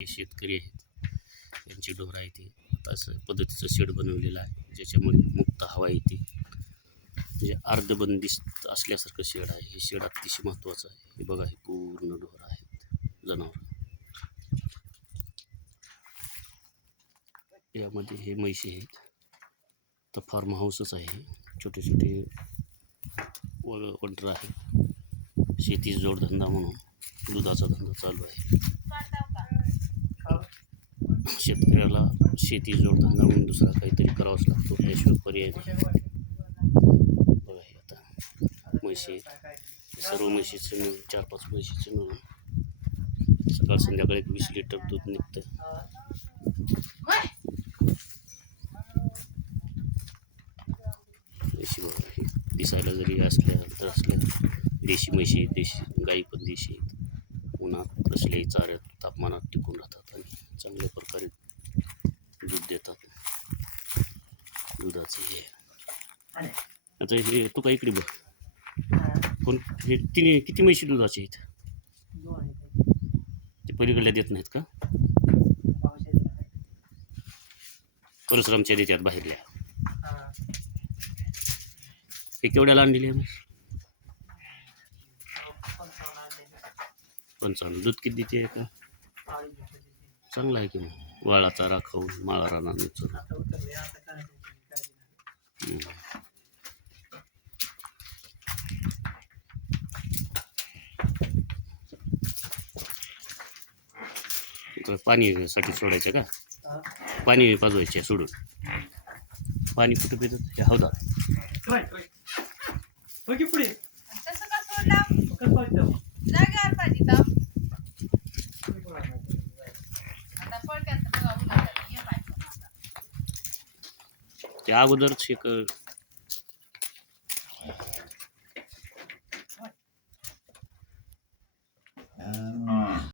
हे शेतकरी आहेत, यांची ढोर आहे ती असं पद्धतीचं शेड बनवलेलं आहे, ज्याच्यामुळे मुक्त हवा येते. म्हणजे अर्धबंदिस्त असल्यासारखं शेड आहे. हे शेड अतिशय महत्त्वाचं आहे. हे बघा, हे पूर्ण ढोर आहेत, जनावर. यामध्ये हे म्हशी आहेत. तर फार्म हाऊसच आहे, छोटे छोटे वंटर आहे. शेती जोडधंदा म्हणून दुधाचा धंदा चालू आहे. शेतकऱ्याला शेती जोडधंदा म्हणून दुसरा काहीतरी करावाच लागतो, त्याशिवाय पर्याय नाही. बघा, हे आता म्हशी, सर्व म्हशीचं मिळून 4-5 म्हशीचं मिळून सकाळ संध्याकाळी 20 लिटर दूध निघतं. म्हशी बघा, हे दिसायला जरी असल्या देशी म्हशी, देशी गाई पण देशी आहेत. उन्हात कसल्याही चाऱ्यात तापमानात टिकून राहतात आणि चांगल्या प्रकारे दूध देतात. दुधाचं हे आता हे तू का इकडे बघ, कोण हे तिने किती म्हशी दुधाचे आहेत? ते पलीकडल्या देत नाहीत का? परशुरामच्या देतात बाहेरल्या. हे केवढ्याला आणलेली आहे? 55. दूध किती देते का? चांगला आहे की मग. वाळा चारा खाऊन माळा राहणार पाणीसाठी सोडायचं का? पाणी पाजवायचे सोडून. पाणी कुठं पितात? हे हौदा. त्या अगोदरच एक